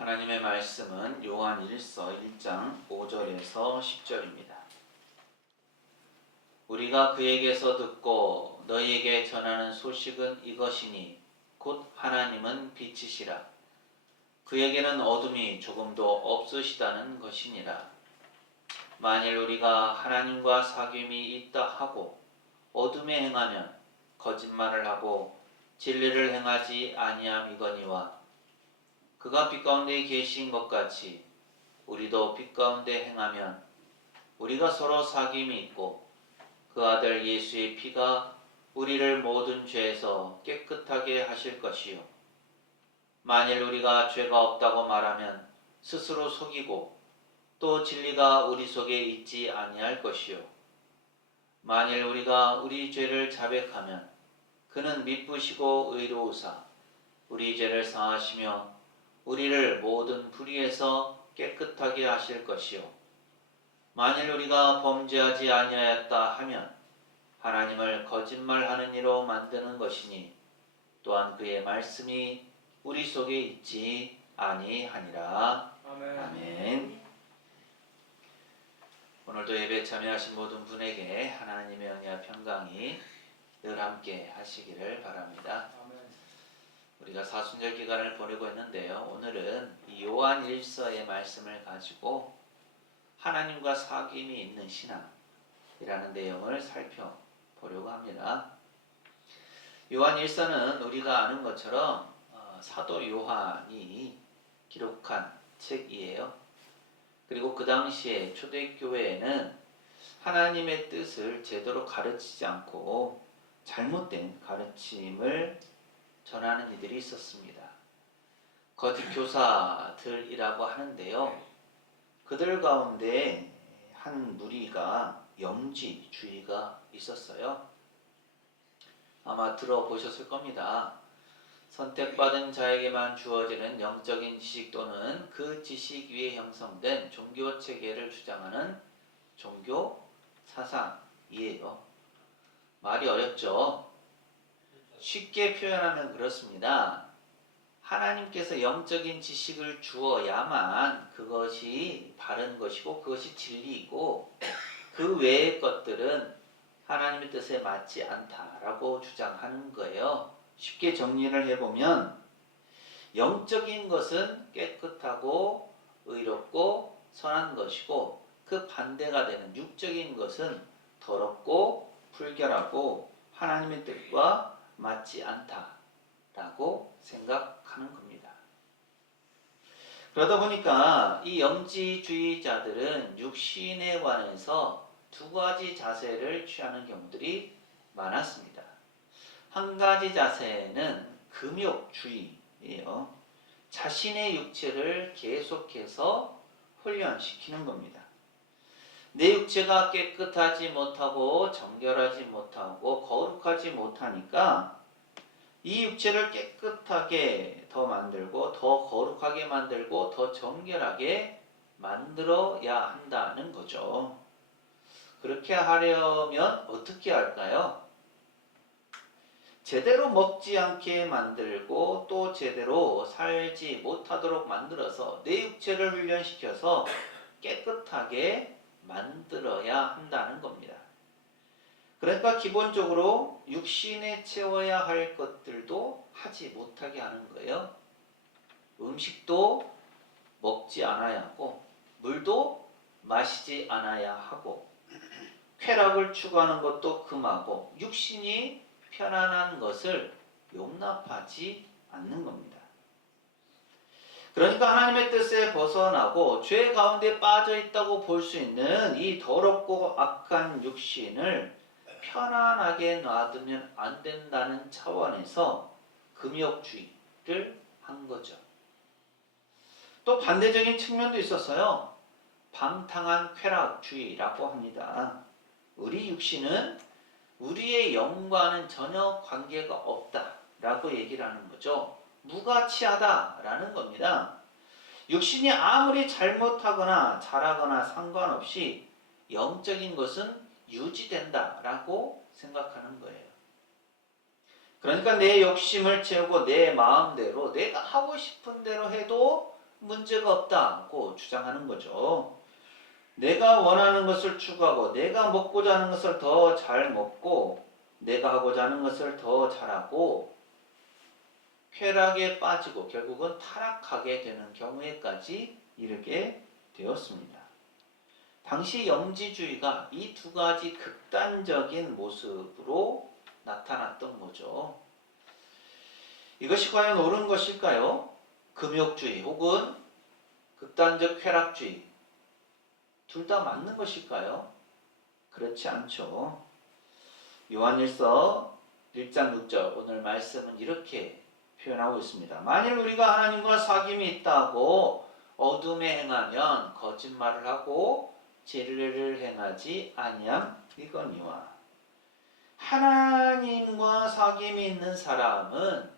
하나님의 말씀은 요한 1서 1장 5절에서 10절입니다. 우리가 그에게서 듣고 너희에게 전하는 소식은 이것이니 곧 하나님은 빛이시라. 그에게는 어둠이 조금도 없으시다는 것이니라. 만일 우리가 하나님과 사귐이 있다 하고 어둠에 행하면 거짓말을 하고 진리를 행하지 아니함이거니와 그가 빛 가운데 계신 것 같이 우리도 빛 가운데 행하면 우리가 서로 사귐이 있고 그 아들 예수의 피가 우리를 모든 죄에서 깨끗하게 하실 것이요. 만일 우리가 죄가 없다고 말하면 스스로 속이고 또 진리가 우리 속에 있지 아니할 것이요. 만일 우리가 우리 죄를 자백하면 그는 미쁘시고 의로우사 우리 죄를 사하시며 우리를 모든 불의에서 깨끗하게 하실 것이요. 만일 우리가 범죄하지 아니하였다 하면 하나님을 거짓말하는 이로 만드는 것이니 또한 그의 말씀이 우리 속에 있지 아니하니라. 아멘. 오늘도 예배 참여하신 모든 분에게 하나님의 은혜와 평강이 늘 함께 하시기를 바랍니다. 우리가 사순절 기간을 보내고 있는데요. 오늘은 이 요한 1서의 말씀을 가지고 하나님과 사귐이 있는 신앙이라는 내용을 살펴보려고 합니다. 요한 1서는 우리가 아는 것처럼 사도 요한이 기록한 책이에요. 그리고 그 당시에 초대교회에는 하나님의 뜻을 제대로 가르치지 않고 잘못된 가르침을 전하는 이들이 있었습니다. 거짓 교사들이라고 하는데요. 그들 가운데 한 무리가 영지주의가 있었어요. 아마 들어보셨을 겁니다. 선택받은 자에게만 주어지는 영적인 지식 또는 그 지식 위에 형성된 종교 체계를 주장하는 종교 사상이에요. 말이 어렵죠? 쉽게 표현하면 그렇습니다. 하나님께서 영적인 지식을 주어야만 그것이 바른 것이고 그것이 진리이고 그 외의 것들은 하나님의 뜻에 맞지 않다라고 주장하는 거예요. 쉽게 정리를 해보면 영적인 것은 깨끗하고 의롭고 선한 것이고 그 반대가 되는 육적인 것은 더럽고 불결하고 하나님의 뜻과 맞지 않다라고 생각하는 겁니다. 그러다 보니까 이 영지주의자들은 육신에 관해서 두 가지 자세를 취하는 경우들이 많았습니다. 한 가지 자세는 금욕주의예요. 자신의 육체를 계속해서 훈련시키는 겁니다. 내 육체가 깨끗하지 못하고 정결하지 못하고 거룩하지 못하니까 이 육체를 깨끗하게 더 만들고 더 거룩하게 만들고 더 정결하게 만들어야 한다는 거죠. 그렇게 하려면 어떻게 할까요? 제대로 먹지 않게 만들고 또 제대로 살지 못하도록 만들어서 내 육체를 훈련시켜서 깨끗하게 만들어야 한다는 겁니다. 그러니까 기본적으로 육신에 채워야 할 것들도 하지 못하게 하는 거예요. 음식도 먹지 않아야 하고 물도 마시지 않아야 하고 쾌락을 추구하는 것도 금하고 육신이 편안한 것을 용납하지 않는 겁니다. 그러니까 하나님의 뜻에 벗어나고 죄 가운데 빠져 있다고 볼 수 있는 이 더럽고 악한 육신을 편안하게 놔두면 안 된다는 차원에서 금욕주의를 한 거죠. 또 반대적인 측면도 있었어요. 방탕한 쾌락주의라고 합니다. 우리 육신은 우리의 영과는 전혀 관계가 없다라고 얘기를 하는 거죠. 무가치하다라는 겁니다. 육신이 아무리 잘못하거나 잘하거나 상관없이 영적인 것은 유지된다라고 생각하는 거예요. 그러니까 내 욕심을 채우고 내 마음대로 내가 하고 싶은 대로 해도 문제가 없다고 주장하는 거죠. 내가 원하는 것을 추구하고 내가 먹고자 하는 것을 더 잘 먹고 내가 하고자 하는 것을 더 잘하고 쾌락에 빠지고 결국은 타락하게 되는 경우에까지 이르게 되었습니다. 당시 영지주의가 이 두 가지 극단적인 모습으로 나타났던 거죠. 이것이 과연 옳은 것일까요? 금욕주의 혹은 극단적 쾌락주의 둘 다 맞는 것일까요? 그렇지 않죠. 요한일서 1장 6절 오늘 말씀은 이렇게 표현하고 있습니다. 만일 우리가 하나님과 사귐이 있다고 어둠에 행하면 거짓말을 하고 진리를 행하지 아니함이거니와. 하나님과 사귐이 있는 사람은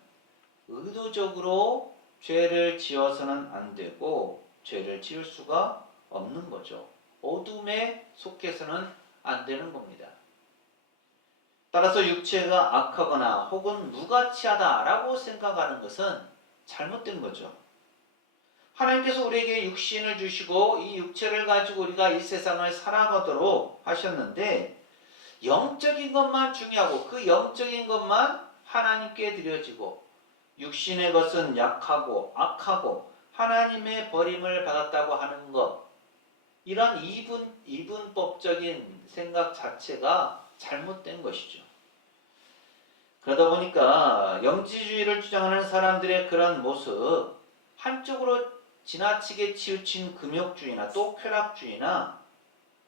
의도적으로 죄를 지어서는 안 되고 죄를 지을 수가 없는 거죠. 어둠에 속해서는 안 되는 겁니다. 따라서 육체가 악하거나 혹은 무가치하다라고 생각하는 것은 잘못된 거죠. 하나님께서 우리에게 육신을 주시고 이 육체를 가지고 우리가 이 세상을 살아가도록 하셨는데 영적인 것만 중요하고 그 영적인 것만 하나님께 드려지고 육신의 것은 약하고 악하고 하나님의 버림을 받았다고 하는 것, 이런 이분법적인 생각 자체가 잘못된 것이죠. 그러다 보니까 영지주의를 주장하는 사람들의 그런 모습, 한쪽으로 지나치게 치우친 금욕주의나 또 쾌락주의나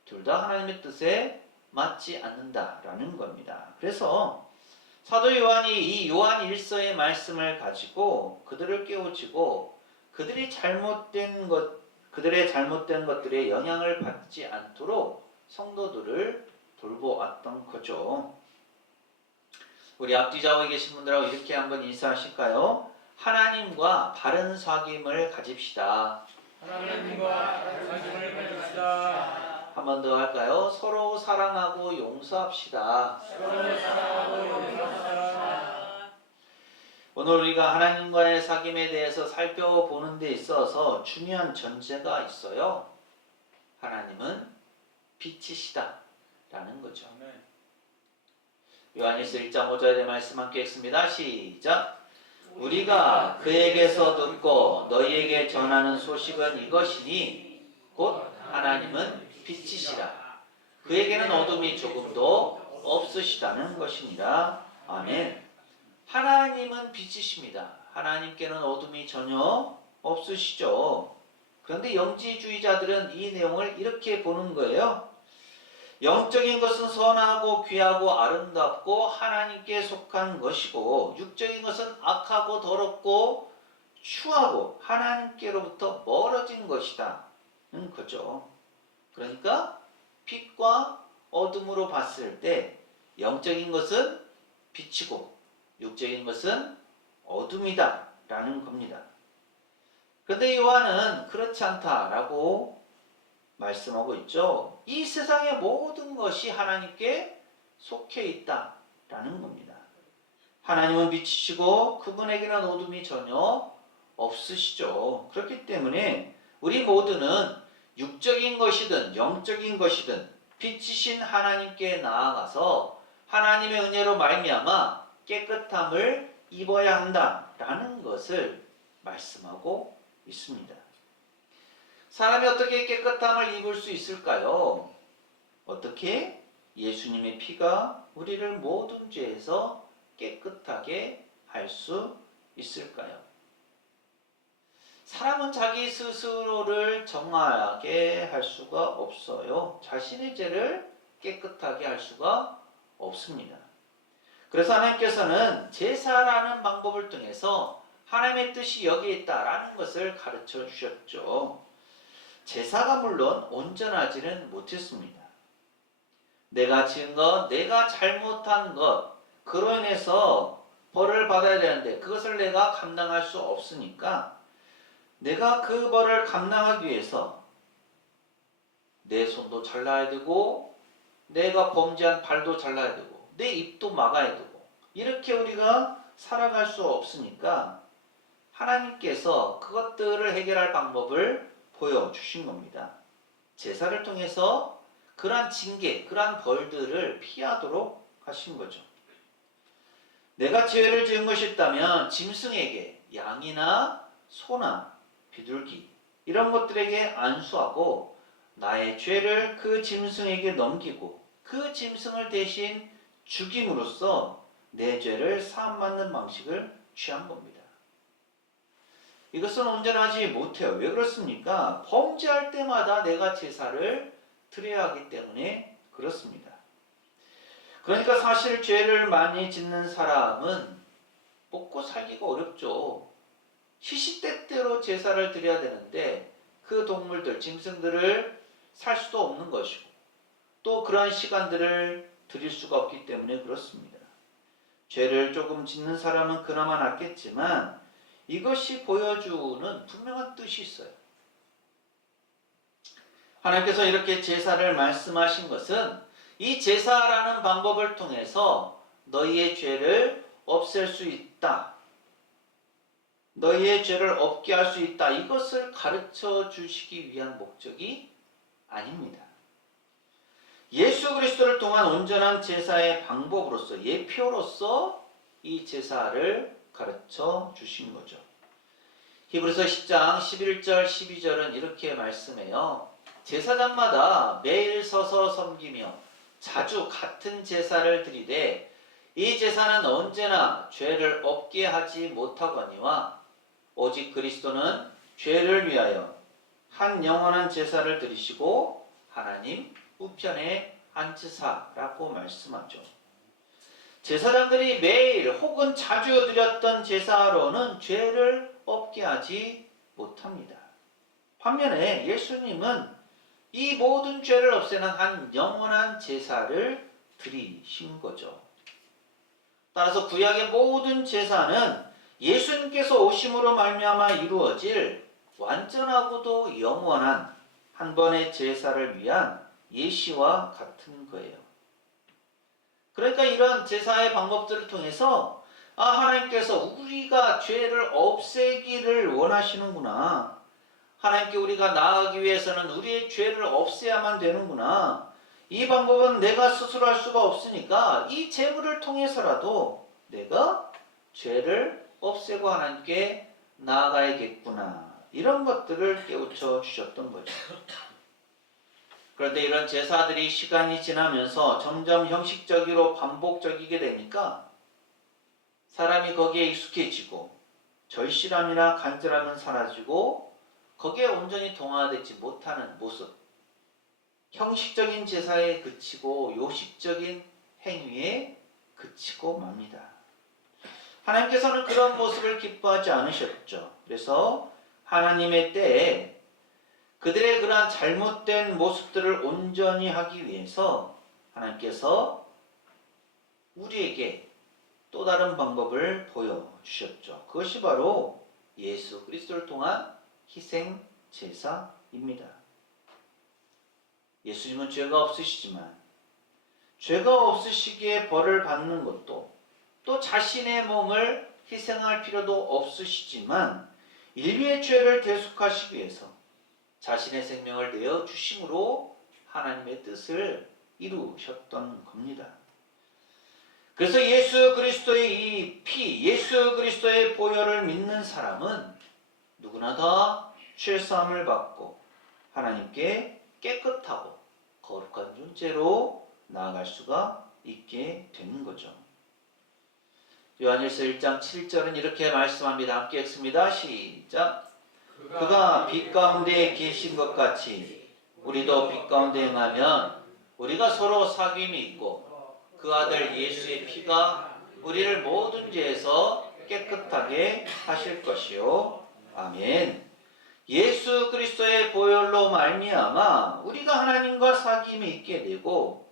둘 다 하나님의 뜻에 맞지 않는다라는 겁니다. 그래서 사도 요한이 이 요한 1서의 말씀을 가지고 그들을 깨우치고 그들의 잘못된 것들에 영향을 받지 않도록 성도들을 돌보았던 거죠. 우리 앞뒤 좌우에 계신 분들하고 이렇게 한번 인사하실까요? 하나님과 바른 사귐을 가집시다. 하나님과 바른 사귐을 가집시다. 한 번 더 할까요? 서로 사랑하고 용서합시다. 서로 사랑하고 용서합시다. 오늘 우리가 하나님과의 사귐에 대해서 살펴보는 데 있어서 중요한 전제가 있어요. 하나님은 빛이시다 라는 거죠. 요한일서 1장 5절의 말씀 함께 읽습니다. 시작! 우리가 그에게서 듣고 너희에게 전하는 소식은 이것이니 곧 하나님은 빛이시라. 그에게는 어둠이 조금도 없으시다는 것이니라. 아멘. 하나님은 빛이십니다. 하나님께는 어둠이 전혀 없으시죠. 그런데 영지주의자들은 이 내용을 이렇게 보는 거예요. 영적인 것은 선하고 귀하고 아름답고 하나님께 속한 것이고 육적인 것은 악하고 더럽고 추하고 하나님께로부터 멀어진 것이다 는 거죠. 그러니까 빛과 어둠으로 봤을 때 영적인 것은 빛이고 육적인 것은 어둠이다 라는 겁니다. 그런데 요한은 그렇지 않다라고 말씀하고 있죠. 이 세상의 모든 것이 하나님께 속해 있다라는 겁니다. 하나님은 빛이시고 그분에게는 어둠이 전혀 없으시죠. 그렇기 때문에 우리 모두는 육적인 것이든 영적인 것이든 빛이신 하나님께 나아가서 하나님의 은혜로 말미암아 깨끗함을 입어야 한다라는 것을 말씀하고 있습니다. 사람이 어떻게 깨끗함을 입을 수 있을까요? 어떻게? 예수님의 피가 우리를 모든 죄에서 깨끗하게 할 수 있을까요? 사람은 자기 스스로를 정하게 할 수가 없어요. 자신의 죄를 깨끗하게 할 수가 없습니다. 그래서 하나님께서는 제사라는 방법을 통해서 하나님의 뜻이 여기에 있다라는 것을 가르쳐 주셨죠. 제사가 물론 온전하지는 못했습니다. 내가 지은 것, 내가 잘못한 것, 그로 인해서 벌을 받아야 되는데 그것을 내가 감당할 수 없으니까 내가 그 벌을 감당하기 위해서 내 손도 잘라야 되고 내가 범죄한 발도 잘라야 되고 내 입도 막아야 되고 이렇게 우리가 살아갈 수 없으니까 하나님께서 그것들을 해결할 방법을 보여주신 겁니다. 제사를 통해서 그러한 징계, 그러한 벌들을 피하도록 하신 거죠. 내가 죄를 지은 것이 있다면 짐승에게 양이나 소나 비둘기 이런 것들에게 안수하고 나의 죄를 그 짐승에게 넘기고 그 짐승을 대신 죽임으로써 내 죄를 사함받는 방식을 취한 겁니다. 이것은 온전하지 못해요. 왜 그렇습니까? 범죄할 때마다 내가 제사를 드려야 하기 때문에 그렇습니다. 그러니까 사실 죄를 많이 짓는 사람은 먹고 살기가 어렵죠. 시시때때로 제사를 드려야 되는데 그 동물들, 짐승들을 살 수도 없는 것이고 또 그러한 시간들을 드릴 수가 없기 때문에 그렇습니다. 죄를 조금 짓는 사람은 그나마 낫겠지만 이것이 보여주는 분명한 뜻이 있어요. 하나님께서 이렇게 제사를 말씀하신 것은 이 제사라는 방법을 통해서 너희의 죄를 없앨 수 있다. 너희의 죄를 없게 할 수 있다. 이것을 가르쳐 주시기 위한 목적이 아닙니다. 예수 그리스도를 통한 온전한 제사의 방법으로서 예표로서 이 제사를 가르쳐 주신 거죠. 히브리서 10장 11절 12절은 이렇게 말씀해요. 제사장마다 매일 서서 섬기며 자주 같은 제사를 드리되 이 제사는 언제나 죄를 없게 하지 못하거니와 오직 그리스도는 죄를 위하여 한 영원한 제사를 드리시고 하나님 우편에 앉으사라고 말씀하죠. 제사장들이 매일 혹은 자주 드렸던 제사로는 죄를 없게 하지 못합니다. 반면에 예수님은 이 모든 죄를 없애는 한 영원한 제사를 드리신 거죠. 따라서 구약의 모든 제사는 예수님께서 오심으로 말미암아 이루어질 완전하고도 영원한 한 번의 제사를 위한 예시와 같은 거예요. 그러니까 이런 제사의 방법들을 통해서 하나님께서 우리가 죄를 없애기를 원하시는구나. 하나님께 우리가 나아가기 위해서는 우리의 죄를 없애야만 되는구나. 이 방법은 내가 스스로 할 수가 없으니까 이 제물을 통해서라도 내가 죄를 없애고 하나님께 나아가야겠구나. 이런 것들을 깨우쳐 주셨던 거죠. 그런데 이런 제사들이 시간이 지나면서 점점 형식적이로 반복적이게 되니까 사람이 거기에 익숙해지고 절실함이나 간절함은 사라지고 거기에 온전히 동화되지 못하는 모습, 형식적인 제사에 그치고 요식적인 행위에 그치고 맙니다. 하나님께서는 그런 모습을 기뻐하지 않으셨죠. 그래서 하나님의 때에 그들의 그러한 잘못된 모습들을 온전히 하기 위해서 하나님께서 우리에게 또 다른 방법을 보여주셨죠. 그것이 바로 예수 그리스도를 통한 희생 제사입니다. 예수님은 죄가 없으시지만 죄가 없으시기에 벌을 받는 것도 또 자신의 몸을 희생할 필요도 없으시지만 인류의 죄를 대속하시기 위해서 자신의 생명을 내어 주심으로 하나님의 뜻을 이루셨던 겁니다. 그래서 예수 그리스도의 이 피, 예수 그리스도의 보혈을 믿는 사람은 누구나 다 죄사함을 받고 하나님께 깨끗하고 거룩한 존재로 나아갈 수가 있게 되는 거죠. 요한일서 1장 7절은 이렇게 말씀합니다. 함께 읽습니다. 시작. 그가 빛 가운데 계신 것 같이 우리도 빛 가운데 행하면 우리가 서로 사귐이 있고 그 아들 예수의 피가 우리를 모든 죄에서 깨끗하게 하실 것이요. 아멘. 예수 그리스도의 보혈로 말미암아 우리가 하나님과 사귐이 있게 되고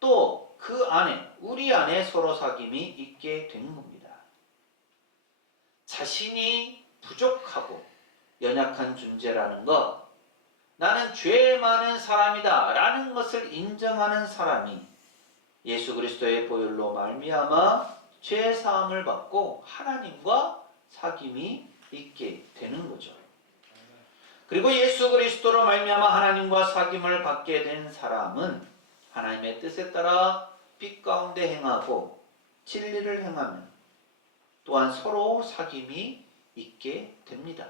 또 그 안에 우리 안에 서로 사귐이 있게 된 겁니다. 자신이 부족하고 연약한 존재라는 것, 나는 죄 많은 사람이다 라는 것을 인정하는 사람이 예수 그리스도의 보혈로 말미암아 죄 사함을 받고 하나님과 사귐이 있게 되는 거죠. 그리고 예수 그리스도로 말미암아 하나님과 사귐을 갖게 된 사람은 하나님의 뜻에 따라 빛 가운데 행하고 진리를 행하면 또한 서로 사귐이 있게 됩니다.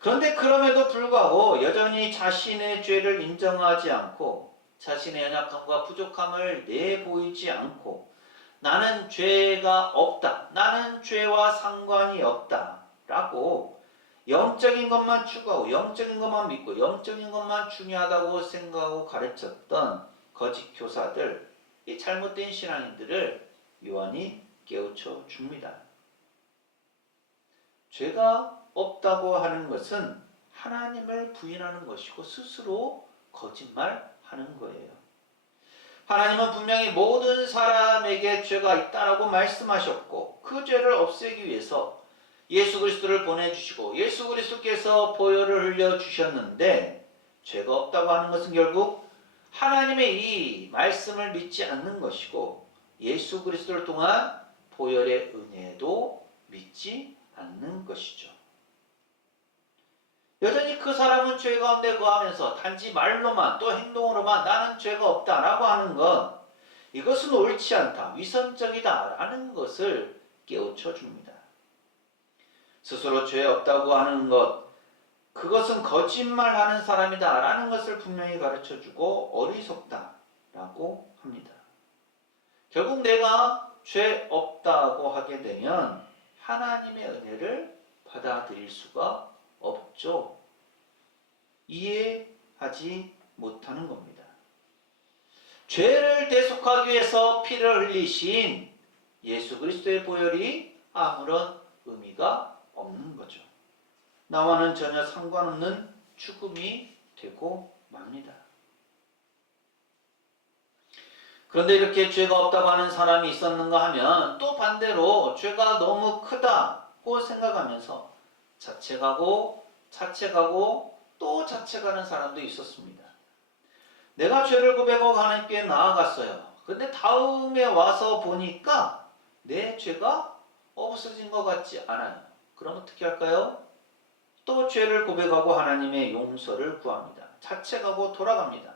그런데 그럼에도 불구하고 여전히 자신의 죄를 인정하지 않고 자신의 연약함과 부족함을 내보이지 않고 나는 죄가 없다, 나는 죄와 상관이 없다 라고 영적인 것만 추구하고 영적인 것만 믿고 영적인 것만 중요하다고 생각하고 가르쳤던 거짓 교사들, 이 잘못된 신앙인들을 요한이 깨우쳐 줍니다. 죄가 없다고 하는 것은 하나님을 부인하는 것이고 스스로 거짓말하는 거예요. 하나님은 분명히 모든 사람에게 죄가 있다라고 말씀하셨고 그 죄를 없애기 위해서 예수 그리스도를 보내주시고 예수 그리스도께서 보혈을 흘려주셨는데 죄가 없다고 하는 것은 결국 하나님의 이 말씀을 믿지 않는 것이고 예수 그리스도를 통한 보혈의 은혜도 믿지 않는 것이죠. 여전히 그 사람은 죄 가운데 거하면서 단지 말로만 또 행동으로만 나는 죄가 없다라고 하는 것, 이것은 옳지 않다, 위선적이다 라는 것을 깨우쳐 줍니다. 스스로 죄 없다고 하는 것, 그것은 거짓말하는 사람이다 라는 것을 분명히 가르쳐주고 어리석다 라고 합니다. 결국 내가 죄 없다고 하게 되면 하나님의 은혜를 받아들일 수가 없죠. 이해하지 못하는 겁니다. 죄를 대속하기 위해서 피를 흘리신 예수 그리스도의 보혈이 아무런 의미가 없는 거죠. 나와는 전혀 상관없는 죽음이 되고 맙니다. 그런데 이렇게 죄가 없다고 하는 사람이 있었는가 하면 또 반대로 죄가 너무 크다고 생각하면서 자책하고 또 자책하는 사람도 있었습니다. 내가 죄를 고백하고 하나님께 나아갔어요. 근데 다음에 와서 보니까 내 죄가 없어진 것 같지 않아요. 그럼 어떻게 할까요? 또 죄를 고백하고 하나님의 용서를 구합니다. 자책하고 돌아갑니다.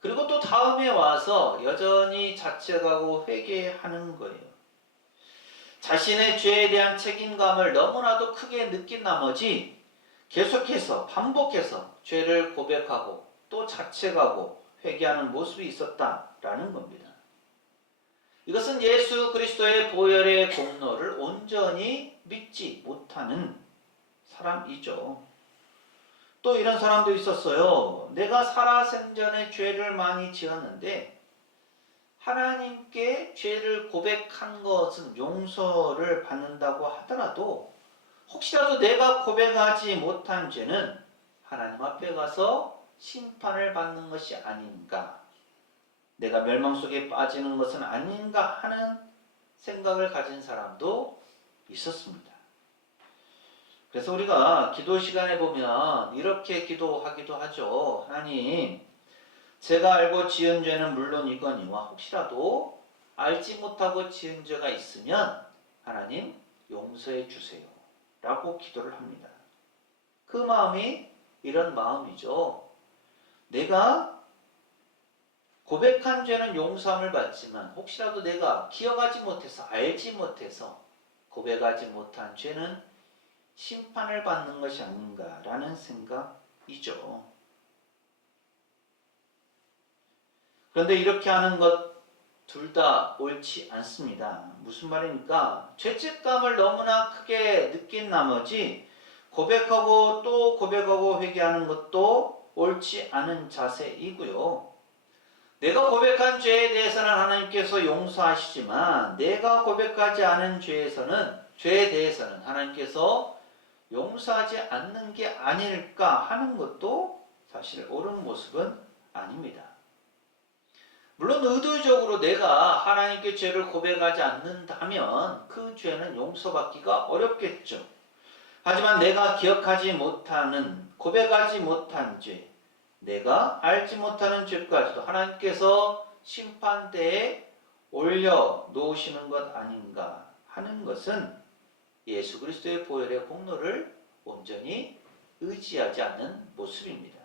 그리고 또 다음에 와서 여전히 자책하고 회개하는 거예요. 자신의 죄에 대한 책임감을 너무나도 크게 느낀 나머지 계속해서 반복해서 죄를 고백하고 또 자책하고 회개하는 모습이 있었다라는 겁니다. 이것은 예수 그리스도의 보혈의 공로를 온전히 믿지 못하는 사람이죠. 또 이런 사람도 있었어요. 내가 살아생전에 죄를 많이 지었는데 하나님께 죄를 고백한 것은 용서를 받는다고 하더라도 혹시라도 내가 고백하지 못한 죄는 하나님 앞에 가서 심판을 받는 것이 아닌가, 내가 멸망 속에 빠지는 것은 아닌가 하는 생각을 가진 사람도 있었습니다. 그래서 우리가 기도 시간에 보면 이렇게 기도하기도 하죠. 하나님, 제가 알고 지은 죄는 물론이거니와 혹시라도 알지 못하고 지은 죄가 있으면 하나님 용서해 주세요 라고 기도를 합니다. 그 마음이 이런 마음이죠. 내가 고백한 죄는 용서함을 받지만 혹시라도 내가 기억하지 못해서 알지 못해서 고백하지 못한 죄는 심판을 받는 것이 아닌가라는 생각이죠. 그런데 이렇게 하는 것 둘 다 옳지 않습니다. 무슨 말입니까? 죄책감을 너무나 크게 느낀 나머지 고백하고 또 고백하고 회개하는 것도 옳지 않은 자세이고요. 내가 고백한 죄에 대해서는 하나님께서 용서하시지만 내가 고백하지 않은 죄에 대해서는 하나님께서 용서하지 않는 게 아닐까 하는 것도 사실 옳은 모습은 아닙니다. 물론 의도적으로 내가 하나님께 죄를 고백하지 않는다면 그 죄는 용서받기가 어렵겠죠. 하지만 내가 기억하지 못하는, 고백하지 못한 죄, 내가 알지 못하는 죄까지도 하나님께서 심판대에 올려놓으시는 것 아닌가 하는 것은 예수 그리스도의 보혈의 공로를 온전히 의지하지 않는 모습입니다.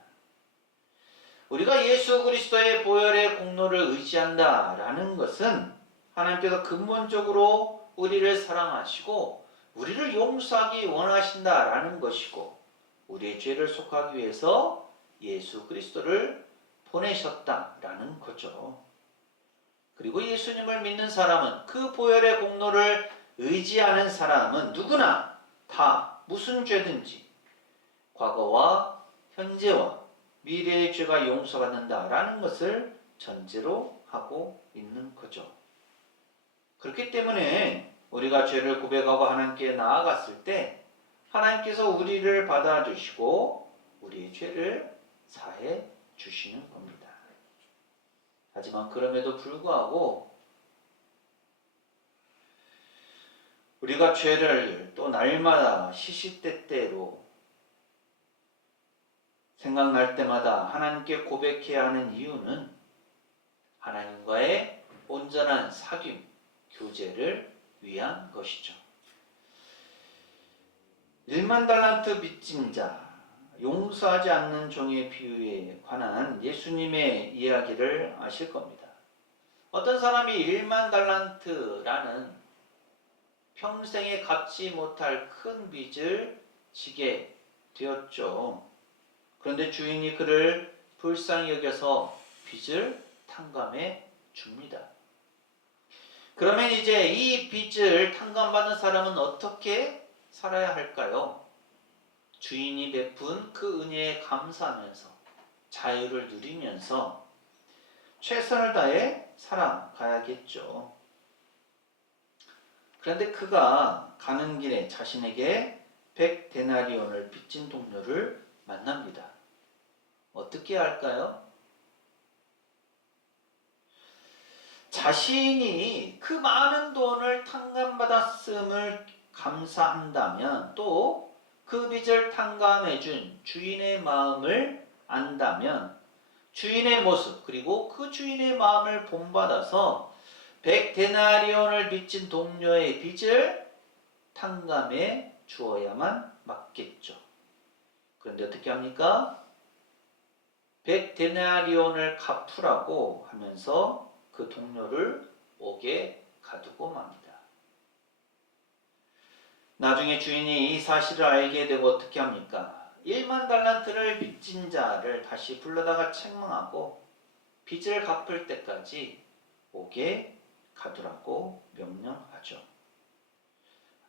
우리가 예수 그리스도의 보혈의 공로를 의지한다라는 것은 하나님께서 근본적으로 우리를 사랑하시고 우리를 용서하기 원하신다라는 것이고 우리의 죄를 속하기 위해서 예수 그리스도를 보내셨다라는 거죠. 그리고 예수님을 믿는 사람은 그 보혈의 공로를 의지하는 사람은 누구나 다 무슨 죄든지 과거와 현재와 미래의 죄가 용서받는다라는 것을 전제로 하고 있는 거죠. 그렇기 때문에 우리가 죄를 고백하고 하나님께 나아갔을 때 하나님께서 우리를 받아주시고 우리의 죄를 사해 주시는 겁니다. 하지만 그럼에도 불구하고 우리가 죄를 또 날마다 시시때때로 생각날 때마다 하나님께 고백해야 하는 이유는 하나님과의 온전한 사귐, 교제를 위한 것이죠. 1만 달란트 빚진 자, 용서하지 않는 종의 비유에 관한 예수님의 이야기를 아실 겁니다. 어떤 사람이 1만 달란트라는 평생에 갚지 못할 큰 빚을 지게 되었죠. 그런데 주인이 그를 불쌍히 여겨서 빚을 탕감해 줍니다. 그러면 이제 이 빚을 탕감받은 사람은 어떻게 살아야 할까요? 주인이 베푼 그 은혜에 감사하면서 자유를 누리면서 최선을 다해 살아가야겠죠. 그런데 그가 가는 길에 자신에게 100데나리온을 빚진 동료를 만납니다. 어떻게 할까요? 자신이 그 많은 돈을 탕감받았음을 감사한다면 또 그 빚을 탕감해준 주인의 마음을 안다면 주인의 모습 그리고 그 주인의 마음을 본받아서 100데나리온을 빚진 동료의 빚을 탕감해 주어야만 맞겠죠. 그런데 어떻게 합니까? 100데나리온을 갚으라고 하면서 그 동료를 옥에 가두고 맙니다. 나중에 주인이 이 사실을 알게 되고 어떻게 합니까? 1만 달란트를 빚진 자를 다시 불러다가 책망하고 빚을 갚을 때까지 옥에 가두라고 명령하죠.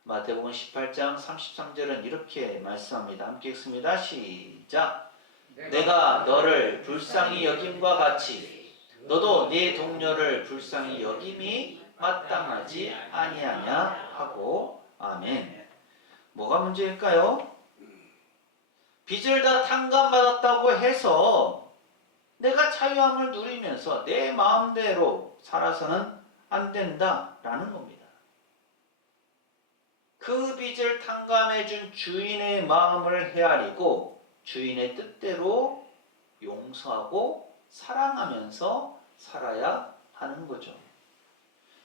마태복음 18장 33절은 이렇게 말씀합니다. 함께 읽습니다. 시작. 내가 너를 불쌍히 여김과 같이 너도 네 동료를 불쌍히 여김이 마땅하지 아니하냐 하고 아멘. 뭐가 문제일까요? 빚을 다 탕감받았다고 해서 내가 자유함을 누리면서 내 마음대로 살아서는 안 된다라는 겁니다. 그 빚을 탕감해준 주인의 마음을 헤아리고 주인의 뜻대로 용서하고 사랑하면서 살아야 하는 거죠.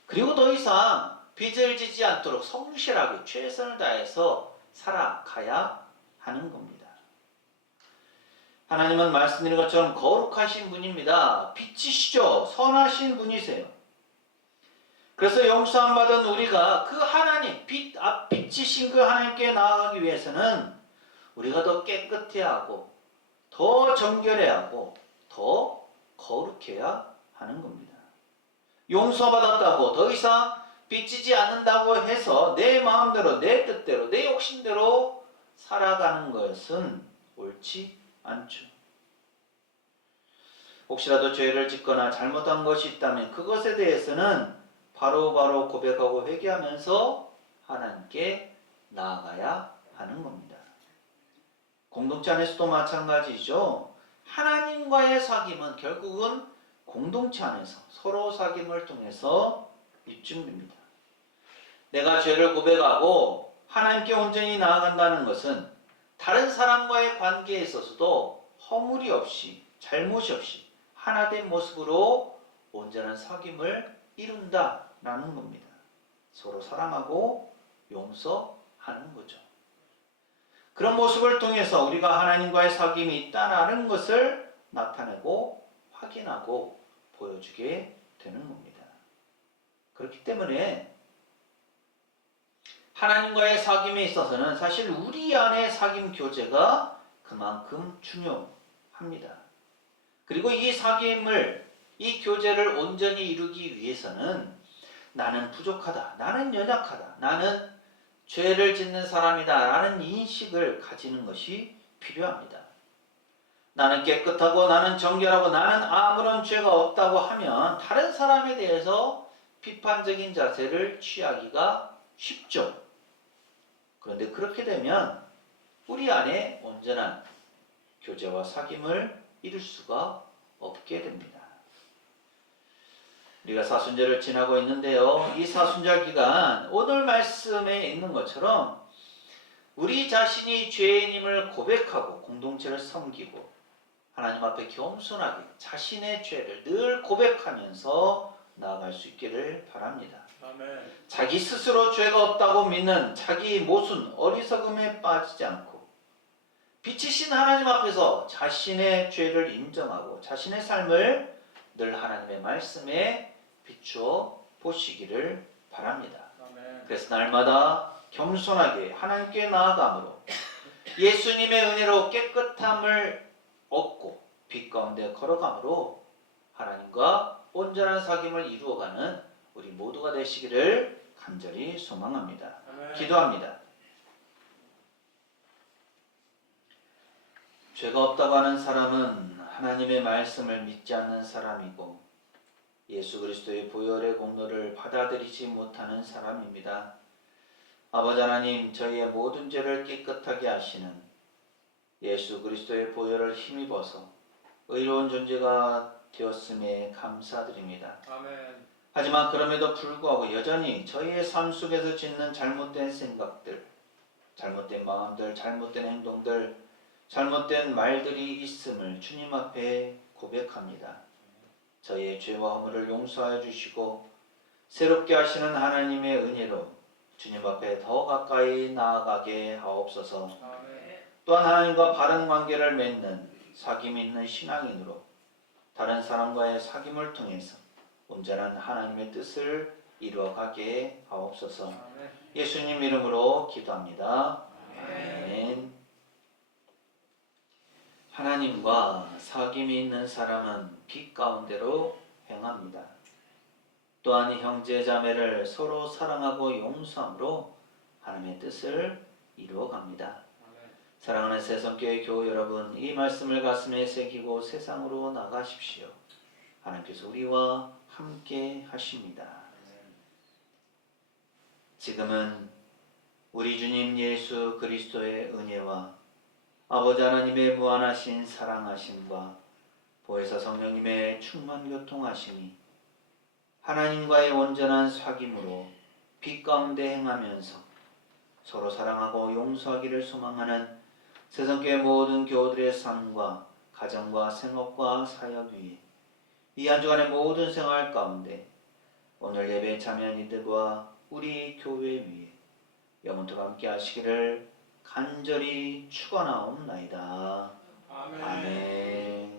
그리고 더 이상 빚을 지지 않도록 성실하게 최선을 다해서 살아가야 하는 겁니다. 하나님은 말씀드린 것처럼 거룩하신 분입니다. 빛이시죠. 선하신 분이세요. 그래서 용서함 받은 우리가 그 하나님, 빛이신 그 하나님께 나아가기 위해서는 우리가 더 깨끗해야 하고 더 정결해야 하고 더 거룩해야 하는 겁니다. 용서받았다고 더 이상 빚지지 않는다고 해서 내 마음대로 내 뜻대로 내 욕심대로 살아가는 것은 옳지 않죠. 혹시라도 죄를 짓거나 잘못한 것이 있다면 그것에 대해서는 바로바로 고백하고 회개하면서 하나님께 나아가야 하는 겁니다. 공동체 안에서도 마찬가지죠. 하나님과의 사귐은 결국은 공동체 안에서 서로 사귐을 통해서 입증됩니다. 내가 죄를 고백하고 하나님께 온전히 나아간다는 것은 다른 사람과의 관계에 있어서도 허물이 없이 잘못이 없이 하나된 모습으로 온전한 사귐을 이룬다라는 겁니다. 서로 사랑하고 하는 거죠. 그런 모습을 통해서 우리가 하나님과의 사귐이 있다는 것을 나타내고 확인하고 보여주게 되는 겁니다. 그렇기 때문에 하나님과의 사귐에 있어서는 사실 우리 안의 사귐 교제가 그만큼 중요합니다. 그리고 이 사귐을, 이 교제를 온전히 이루기 위해서는 나는 부족하다, 나는 연약하다, 나는 죄를 짓는 사람이다 라는 인식을 가지는 것이 필요합니다. 나는 깨끗하고 나는 정결하고 나는 아무런 죄가 없다고 하면 다른 사람에 대해서 비판적인 자세를 취하기가 쉽죠. 그런데 그렇게 되면 우리 안에 온전한 교제와 사귐을 이룰 수가 없게 됩니다. 우리가 사순절을 지나고 있는데요. 이 사순절 기간 오늘 말씀에 있는 것처럼 우리 자신이 죄인임을 고백하고 공동체를 섬기고 하나님 앞에 겸손하게 자신의 죄를 늘 고백하면서 나아갈 수 있기를 바랍니다. 아멘. 자기 스스로 죄가 없다고 믿는 자기 모순, 어리석음에 빠지지 않고 빛이신 하나님 앞에서 자신의 죄를 인정하고 자신의 삶을 늘 하나님의 말씀에 비추어 보시기를 바랍니다. 아멘. 그래서 날마다 겸손하게 하나님께 나아감으로 예수님의 은혜로 깨끗함을 얻고 빛 가운데 걸어감으로 하나님과 온전한 사귐을 이루어가는 우리 모두가 되시기를 간절히 소망합니다. 아멘. 기도합니다. 죄가 없다고 하는 사람은 하나님의 말씀을 믿지 않는 사람이고 예수 그리스도의 보혈의 공로를 받아들이지 못하는 사람입니다. 아버지 하나님, 저희의 모든 죄를 깨끗하게 하시는 예수 그리스도의 보혈을 힘입어서 의로운 존재가 되었음에 감사드립니다. 아멘. 하지만 그럼에도 불구하고 여전히 저희의 삶 속에서 짓는 잘못된 생각들, 잘못된 마음들, 잘못된 행동들, 잘못된 말들이 있음을 주님 앞에 고백합니다. 저희의 죄와 허물을 용서하여 주시고 새롭게 하시는 하나님의 은혜로 주님 앞에 더 가까이 나아가게 하옵소서. 아멘. 또한 하나님과 바른 관계를 맺는 사귐 있는 신앙인으로 다른 사람과의 사귐을 통해서 온전한 하나님의 뜻을 이루어가게 하옵소서. 아멘. 예수님 이름으로 기도합니다. 아멘. 아멘. 하나님과 사귐이 있는 사람은 빛 가운데로 행합니다. 또한 형제 자매를 서로 사랑하고 용서함으로 하나님의 뜻을 이루어갑니다. 아멘. 사랑하는 새성교회 교우 여러분, 이 말씀을 가슴에 새기고 세상으로 나가십시오. 하나님께서 우리와 함께 하십니다. 지금은 우리 주님 예수 그리스도의 은혜와 아버지 하나님의 무한하신 사랑하심과 보혜사 성령님의 충만 교통하심이 하나님과의 온전한 사귐으로 빛 가운데 행하면서 서로 사랑하고 용서하기를 소망하는 새성교회 모든 교우들의 삶과 가정과 생업과 사역 위에 이 한 주간의 모든 생활 가운데 오늘 예배에 참여한 이들과 우리 교회 위에 영원토록 함께 하시기를 간절히 축원하옵나이다. 아멘. 아멘.